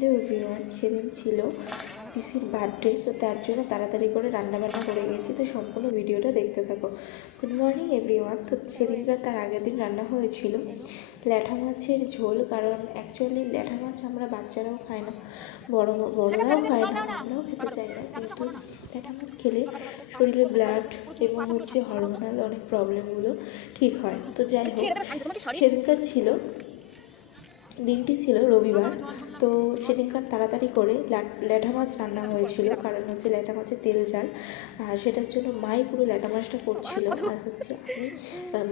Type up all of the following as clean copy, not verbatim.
Hello everyone, সেদিন ছিল পিসির বার্থডে, তো তার জন্য তাড়াতাড়ি করে রান্নাবান্না করে গেছি। তো সম্পূর্ণ ভিডিওটা দেখতে থাকো। Good morning everyone. তো সেদিনকার তার আগের দিন রান্না হয়েছিল ল্যাঠা মাছের ঝোল। কারণ অ্যাকচুয়ালি ল্যাঠা মাছ আমরা বাচ্চারাও খায় না, বড়রাও খায় না, আমরাও খেতে চাই না, কিন্তু ল্যাঠা মাছ খেলে শরীরে ব্লাড এবং হরমোনাল অনেক প্রবলেমগুলো ঠিক হয়। তো যাই হোক, সেদিনকার দিনটি ছিল রবিবার। তো সেদিনকার তাড়াতাড়ি করে ল্যাঠা মাছ রান্না হয়েছিল, কারণ ল্যাঠা মাছের তেল ঝাল, আর সেটার জন্য মাই পুরো ল্যাঠা মাছটা করছিল, আর আমি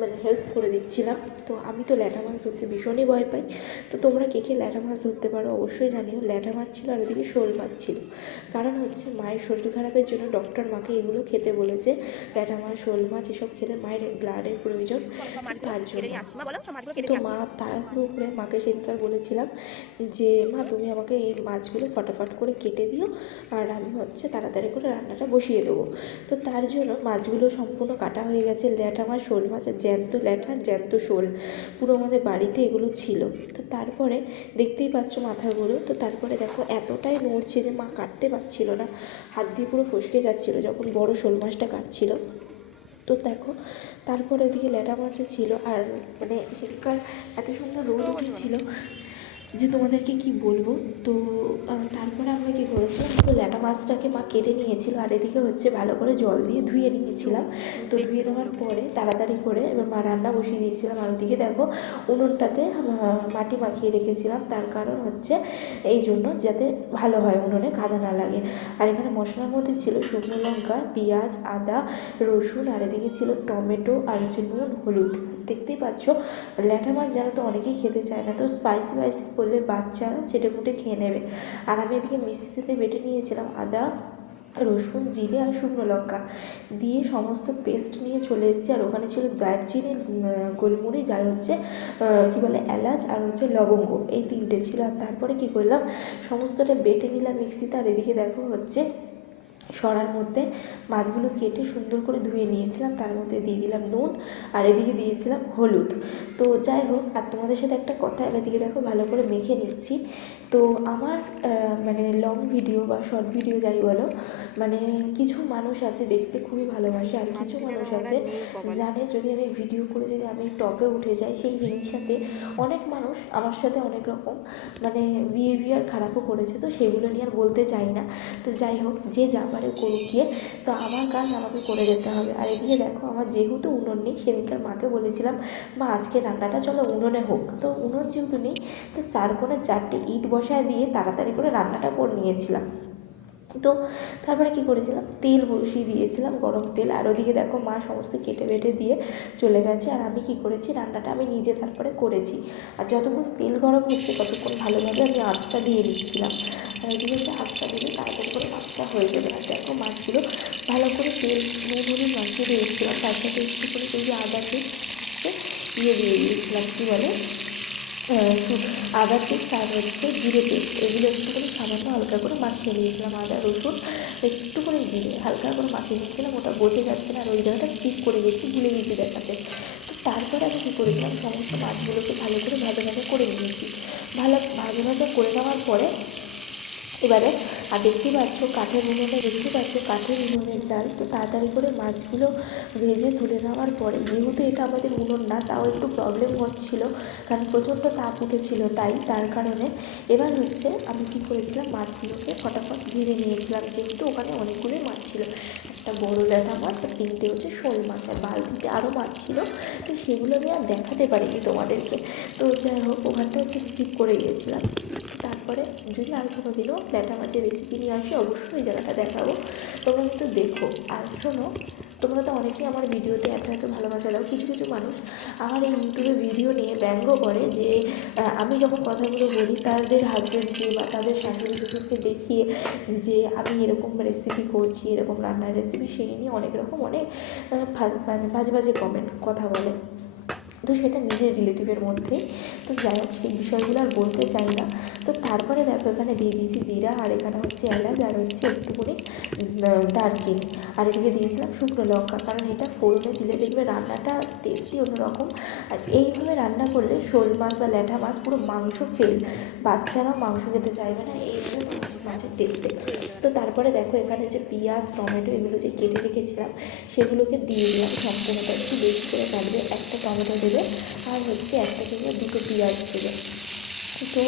মার হেল্প করে দিচ্ছিলাম। তো আমি তো ল্যাঠা মাছ ধরতে ভীষণই ভয় পাই। তো তোমরা কে কে ল্যাঠা মাছ ধরতে পারো অবশ্যই জানিও। ল্যাঠা মাছ ছিল আর ওদিকে শোল মাছ ছিল। কারণ মায়ের শরীর খারাপের জন্য ডক্টর মাকে এগুলো খেতে বলেছে। ল্যাঠা মাছ, শোল মাছ এসব খেলে মায়ের ব্লাডের প্রয়োজন, তার জন্য। তো মা তাড়াহুড়ো করে মাকে সেদিনকার বলেছিলাম যে মা তুমি আমাকে এই মাছগুলো ফটাফট করে কেটে দিও, আর আমি তাড়াতাড়ি করে রান্নাটা বসিয়ে দেবো। তো তার জন্য মাছগুলো সম্পূর্ণ কাটা হয়ে গেছে। ল্যাঠা মাছ, শোল মাছ, জ্যান্ত ল্যাঠা, জ্যান্ত শোল, পুরো আমাদের বাড়িতে এগুলো ছিল। তো তারপরে দেখতেই পাচ্ছ মাথাগুলো। তো তারপরে দেখো এতটাই নড়ছে যে মা কাটতে পারছিল না, হাত দিয়ে পুরো ফসকে যাচ্ছিলো যখন বড় শোল মাছটা কাটছিল। তো দেখো, তারপরে ওদিকে ল্যাঠা মাছও ছিল, আর সেদিনকার এত সুন্দর রোদ উঠেছিল যে তোমাদেরকে কি বলবো। তো তারপরে আমরা কী করেছিলাম, তো ল্যাটা মাছটাকে মা কেটে নিয়েছিল, আর এদিকে ভালো করে জল দিয়ে ধুয়ে নিয়েছিলাম। তো ধুয়ে নেওয়ার পরে তাড়াতাড়ি করে এবার মা রান্না বসিয়ে দিয়েছিলাম। আর ওদিকে দেখো উনুনটাতে মাটি মাখিয়ে রেখেছিলাম, তার কারণ এই জন্য যাতে ভালো হয়, উনুনে কাদা না লাগে। আর এখানে মশলার মধ্যে ছিল শুকনো লঙ্কা, পেঁয়াজ, আদা, রসুন, আর এদিকে ছিল টমেটো, আর নুন, হলুদ। দেখতেই পাচ্ছ ল্যাঠা মাছ জানো তো অনেকেই খেতে চায় না, তো স্পাইসি করলে বাচ্চারা চেটেপুটে খেয়ে নেবে। আর আমি এদিকে মিক্সিতে বেটে নিয়েছিলাম আদা, রসুন, জিরে আর শুকনো লঙ্কা দিয়ে সমস্ত পেস্ট নিয়ে চলে এসেছি। আর ওখানে ছিল দারচিনি, গোলমরিচ, আর কী বলে এলাচ, আর লবঙ্গ, এই তিনটে ছিল। আর তারপরে কী করলাম, সমস্তটা বেটে নিলাম মিক্সিতে। আর এদিকে দেখো সরার মধ্যে মাছগুলো কেটে সুন্দর করে ধুয়ে নিয়েছিলাম, তার মধ্যে দিয়ে দিলাম নুন, আর এদিকে দিয়েছিলাম হলুদ। তো যাই হোক, আর তোমাদের সাথে একটা কথা, এদিকে দেখো ভালো করে মেখে নিচ্ছি। তো আমার লং ভিডিও বা শর্ট ভিডিও যাই বলো, কিছু মানুষ আছে দেখতে খুবই ভালোবাসে, আর কিছু মানুষ আছে জানে যদি আমি ভিডিও করে যদি আমি টপে উঠে যাই, সেই জিনিসটাতে অনেক মানুষ আমার সাথে অনেক রকম বিহেভিয়ার খারাপও করেছে। তো সেগুলো নিয়ে আর বলতে চাই না। তো যাই হোক, যে যা পারে করুক গিয়ে, তো আমার কাজ আমাকে করে যেতে হবে। আর এদিকে দেখো আমার যেহেতু উনুন নেই, সেদিনকার মাকে বলেছিলাম মা আজকে রান্নাটা চলো উনুনে হোক। তো উনুন যেহেতু নেই, তো 4 ইট বসায় দিয়ে তাড়াতাড়ি করে রান্নাটা করে নিয়েছিলাম। তো তারপরে কী করেছিলাম, তেল বসিয়ে দিয়েছিলাম, গরম তেল। আর ওদিকে দেখো মা সমস্ত কেটে বেটে দিয়ে চলে গেছে, আর আমি কী করেছি, রান্নাটা আমি নিজে তারপরে করেছি। আর যতক্ষণ তেল গরম হচ্ছে ততক্ষণ ভালোভাবে আমি আঁচটা দিয়ে দিচ্ছিলাম। আর এদিকে আঁচটা দিলে তাড়াতাড়ি করে মাছটা হয়ে যাবে। আর দেখো মাছগুলো ভালো করে তেল নুন হলুদ মাখিয়ে দিয়েছিলাম, তার সাথে একটু করে আদা পেস্ট দিয়ে দিয়েছিলাম, কী বলে আদা পেস্ট, আর জিরে পেস্ট, এগুলো একটু করে সামান্য হালকা করে মাখিয়ে নিয়েছিলাম। আদা রসুন একটু করে জিরে হালকা করে মাখিয়ে নিয়েছিলাম, ওটা বোঝা যাচ্ছে না, আর ওই জায়গাটা স্কিপ করে গেছি, ভুলে গেছি দেখাতে। তো তারপরে আমি কী করেছিলাম, সমস্ত মাছগুলোকে ভালো করে ভাজা ভাজা করে নিয়েছি। ভাজা ভাজা করে নেওয়ার পরে এবারে আর দেখতেই পাচ্ছ কাঠের উনুনের জাল। তো তাড়াতাড়ি করে মাছগুলো ভেজে তুলে নেওয়ার পরে, যেহেতু এটা আমাদের উনুন না, তাও একটু প্রবলেম হচ্ছিলো, কারণ প্রচণ্ড তাপ উঠেছিল, তার কারণে এবার আমি কী করেছিলাম, মাছগুলোকে ফটাফট ভেজে নিয়েছিলাম, যেহেতু ওখানে অনেকগুলোই মাছ ছিল, একটা বড় ল্যাঠা মাছ, আর 3টে শোল মাছ, আর বালতিতে আরও মাছ ছিল। তো সেগুলো আমি আর দেখাতে পারিনি তোমাদেরকে। তো যাই হোক, ওখানটাও একটু স্কিপ করে গিয়েছিলাম। তারপরে যদি আর কোনো দিনও ল্যাঠা মাছের রেসিপি নিয়ে আসি, অবশ্যই ওই জায়গাটা দেখাবো, তোমরা কিন্তু দেখো। আর শোনো, তোমরা তো অনেকেই আমার ভিডিওতে এত ভালোবাসা দাও। কিছু কিছু মানুষ আমার এই ইউটিউবে ভিডিও নিয়ে ব্যঙ্গ করে যে আমি যখন কথাগুলো বলি তাদের হাজব্যান্ডকে বা তাদের শাশুড়ি শ্বশুরকে দেখিয়ে যে আমি এরকম রেসিপি করছি, এরকম রান্নার রেসিপি, সেই নিয়ে অনেক রকম বাজে বাজে কথা বলে। তো সেটা নিজের রিলেটিভের মধ্যেই। তো যাই হোক, সেই বিষয়গুলো আর বলতে চাই না। তো তারপরে দেখো এখানে দিয়ে দিয়েছি জিরা, আর এখানে হচ্ছে এলাচ, আর হচ্ছে একটুখানি দারচিনি, আর এদিকে দিয়েছিলাম শুকনো লঙ্কা, কারণ এটা ফোড়নে দিলে দেখবে রান্নাটা টেস্টই অন্যরকম। আর এইভাবে রান্না করলে শোল মাছ বা ল্যাঠা মাছ পুরো মাংস ফেল, বাচ্চারাও মাংস খেতে চাইবে না এইভাবে মাছের টেস্টে। তো তারপরে দেখো এখানে যে পেঁয়াজ টমেটো এগুলো যে কেটে রেখেছিলাম সেগুলোকে দিয়ে দিলাম সম্পূর্ণটা, একটু বেশি করে কাটবে, একটা টমেটো দেবে আর হচ্ছে একটা থেকে দুটো পেঁয়াজ দেবে। তো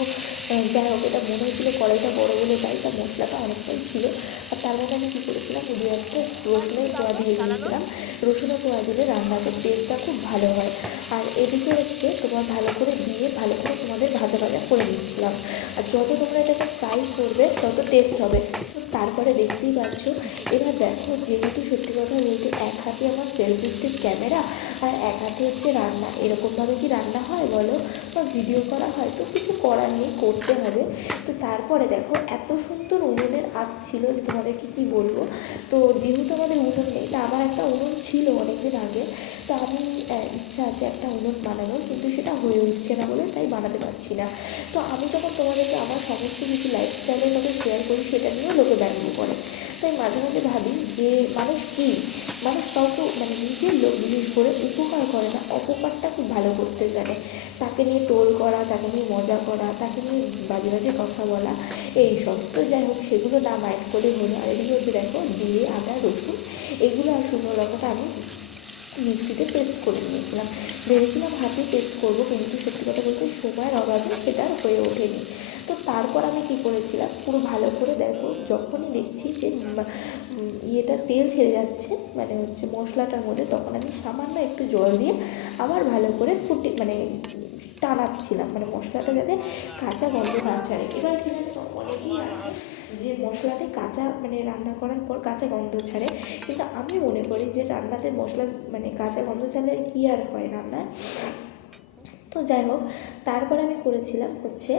যাই হোক, এটা মনে হচ্ছিলো কড়াইটা বড়ো বলে তাই, তা মশলাটা অনেকটাই ছিল। আর তার মধ্যে আমি কী করেছিলাম, দু একটা রসুনের কোয়া দিয়ে দিয়েছিলাম। রসুনের কোয়া দিলে রান্নাতে টেস্টটা খুব ভালো হয়। আর এদিকে হচ্ছে তোমার ভালো করে দিয়ে ভালো করে তোমাদের ভাজা ভাজা করে নিচ্ছিলাম। আর যত তোমরা এটাকে ফ্রাই করবে তত টেস্ট হবে। তারপরে দেখতেই পাচ্ছ, এবার দেখো যেহেতু সত্যি কথা বলতে এক হাতে আমার সেলফি স্টিক ক্যামেরা আর এক হাতে হচ্ছে রান্না, এরকমভাবে কি রান্না হয় বলো, বা ভিডিও করা হয়? তো কিছু করার নেই, করতে হবে। তো তারপরে দেখো এত সুন্দর উনুনের আঁচ ছিল যে তোমাদেরকে কী বলবো। তো যেহেতু আমাদের উনুন নেই, তা আমার একটা উনুন ছিল অনেক দিন আগে, তো আমি ইচ্ছা আছে একটা উনুন বানানোর, কিন্তু সেটা হয়ে উঠছে না বলে তাই বানাতে পারছি না। তো আমি তখন তোমাদেরকে আমার সমস্ত কিছু লাইফস্টাইলের মধ্যে শেয়ার করি, সেটা নিয়েও লোকে ব্যঙ্গ করে। তাই মাঝে মাঝে ভাবি যে মানুষ কাউকে মানে নিজের লোক জিনিস করে উপকার করে না, অপকারটা খুব ভালো করতে জানে। তাকে নিয়ে টোল করা, তাকে নিয়ে মজা করা, তাকে নিয়ে বাজে বাজে কথা বলা, এইসব। তো যাই হোক, সেগুলো না মাইন্ড করে হলো। আর এদিকে হচ্ছে দেখো জিরে আদা রসুন এগুলো আর শুকনো লঙ্কাটা আমি মিক্সিতে পেস্ট করে নিয়েছিলাম। ভেবেছিলাম হাতে পেস্ট করবো, কিন্তু সত্যি কথা বলতে সময়ের অভাবে সেটা আর হয়ে ওঠেনি। তো তারপর আমি কী করেছিলাম, পুরো ভালো করে দেখো, যখনই দেখছি যে ইয়েটা তেল ছেড়ে যাচ্ছে মানে হচ্ছে মশলাটার মধ্যে, তখন আমি সামান্য একটু জল দিয়ে আবার ভালো করে মানে টানাচ্ছিলাম, মানে মশলাটা যাতে কাঁচা গন্ধ না ছাড়ে। এবার কী জানো, অনেকেই আছে যে মশলাতে কাঁচা মানে রান্না করার পর কাঁচা গন্ধ ছাড়ে, কিন্তু আমি মনে করি যে রান্নাতে মশলা মানে কাঁচা গন্ধ ছাড়লে কী আর হয় রান্নার। তো যাই হোক, তারপরে আমি করেছিলাম হচ্ছে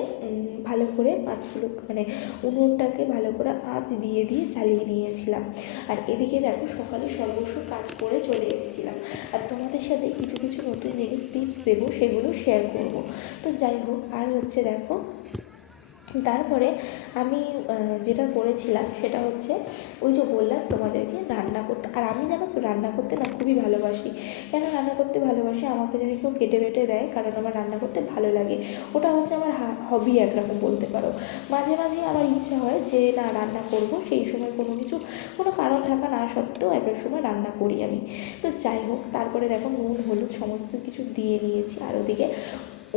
ভালো করে মাছগুলো মানে উনুনটাকে ভালো করে আঁচ দিয়ে দিয়ে জ্বালিয়ে নিয়েছিলাম। আর এদিকে দেখো সকালে সর্বস্ব কাজ করে চলে এসেছিলাম, আর তোমাদের সাথে কিছু কিছু নতুন জিনিস টিপস দেবো, সেগুলো শেয়ার করব। তো যাই হোক, আর হচ্ছে দেখো তারপরে আমি যেটা করেছিলাম সেটা হচ্ছে ওই যে বললাম তোমাদেরকে রান্না করতে। আর আমি জানো তো রান্না করতে না খুবই ভালোবাসি। কেন রান্না করতে ভালোবাসি, আমাকে যদি কেউ কেটে বেটে দেয়, কারণ আমার রান্না করতে ভালো লাগে। ওটা হচ্ছে আমার হবি একরকম বলতে পারো। মাঝে মাঝে আমার ইচ্ছা হয় যে না রান্না করব, সেই সময় কোনো কারণ থাকা না সত্ত্বেও এক এক সময় রান্না করি আমি। তো যাই হোক, তারপরে দেখো নুন হলুদ সমস্ত কিছু দিয়ে নিয়েছি। আর ওদিকে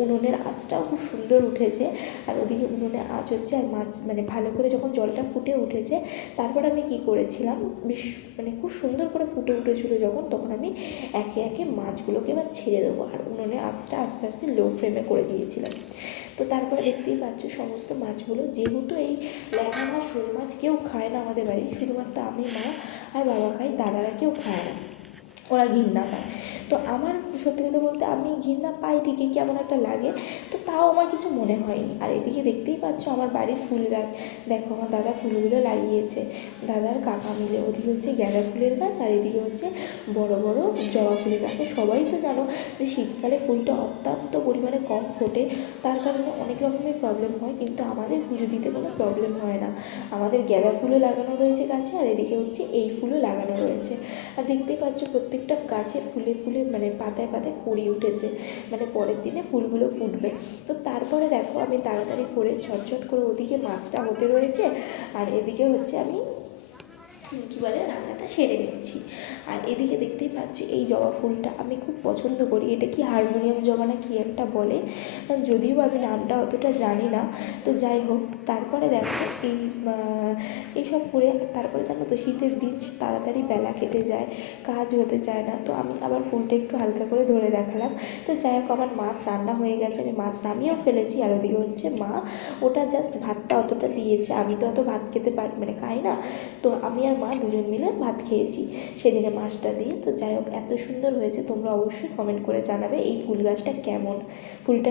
উনুনের আঁচটাও খুব সুন্দর উঠেছে। আর ওদিকে উনুনে আঁচ হচ্ছে, আর মাছ মানে ভালো করে যখন জলটা ফুটে উঠেছে, তারপর আমি কী করেছিলাম, বেশ মানে খুব সুন্দর করে ফুটে উঠেছিলো যখন, তখন আমি একে একে মাছগুলোকে এবার ছেড়ে দেবো। আর উনুনের আঁচটা আস্তে আস্তে লো ফ্লেমে করে দিয়েছিলাম। তো তারপরে দেখতেই পাচ্ছ সমস্ত মাছগুলো, যেহেতু এই ল্যাঠা মাছ শোল মাছ কেউ খায় না আমাদের বাড়ি, শুধুমাত্র আমি মা আর বাবা খাই, দাদারা কেউ খায় না, ওরা ঘৃণা পায়। তো আমার সত্যি কথা বলতে আমি ঘৃণা পাই ঠিকই, কেমন একটা লাগে, তো তাও আমার কিছু মনে হয়নি। আর এদিকে দেখতেই পাচ্ছ আমার বাড়ির ফুল গাছ, দেখো আমার দাদা ফুলগুলো লাগিয়েছে, দাদার কাকা মিলে। ওদিকে হচ্ছে গাঁদা ফুলের গাছ, আর এদিকে হচ্ছে বড় বড় জবা ফুলের গাছ। সবাই তো জানো যে শীতকালে ফুলটা অত্যন্ত পরিমাণে কম ফোটে, তার কারণে অনেক রকমের প্রবলেম হয়, কিন্তু আমাদের পুজো দিতে কোনো প্রবলেম হয় না। আমাদের গাঁদা ফুলও লাগানো রয়েছে গাছে, আর এদিকে হচ্ছে এই ফুলও লাগানো রয়েছে। আর দেখতেই পাচ্ছ প্রত্যেকটা গাছের ফুলে ফুলে মানে পাতায় পাতায় কুঁড়ি উঠেছে, মানে পরের দিনে ফুলগুলো ফুটবে। তো তারপরে দেখো আমি তাড়াতাড়ি করে ঝটঝট করে ওদিকে মাছটা হতে রয়েছে, আর এদিকে হচ্ছে আমি কী বলে রান্নাটা সেরে নিচ্ছি। আর এদিকে দেখতেই পাচ্ছি এই জবা ফুলটা আমি খুব পছন্দ করি, এটা কি হারমোনিয়াম জবা না কি একটা বলে, যদিও আমি নামটা অতটা জানি না। তো যাই হোক, তারপরে দেখো এইসব করে, তারপরে জানো তো শীতের দিন তাড়াতাড়ি বেলা কেটে যায়, কাজ হতে চায় না, তো আমি আবার ফুলটা একটু হালকা করে ধরে দেখালাম। তো যাই হোক, আমার মাছ রান্না হয়ে গেছে, আমি মাছ নামিয়েও ফেলেছি। আর ওদিকে হচ্ছে মা ওটা জাস্ট ভাতটা অতটা দিয়েছে, আমি তো অত ভাত খেতে মানে খাই না, তো আমি আর মা দুজন মিলে ভাত খেয়েছি সেদিনে মাছটা দিয়ে। তো যাই হোক, এত সুন্দর হয়েছে, তোমরা অবশ্যই কমেন্ট করে জানাবে এই ফুল গাছটা কেমন, ফুলটা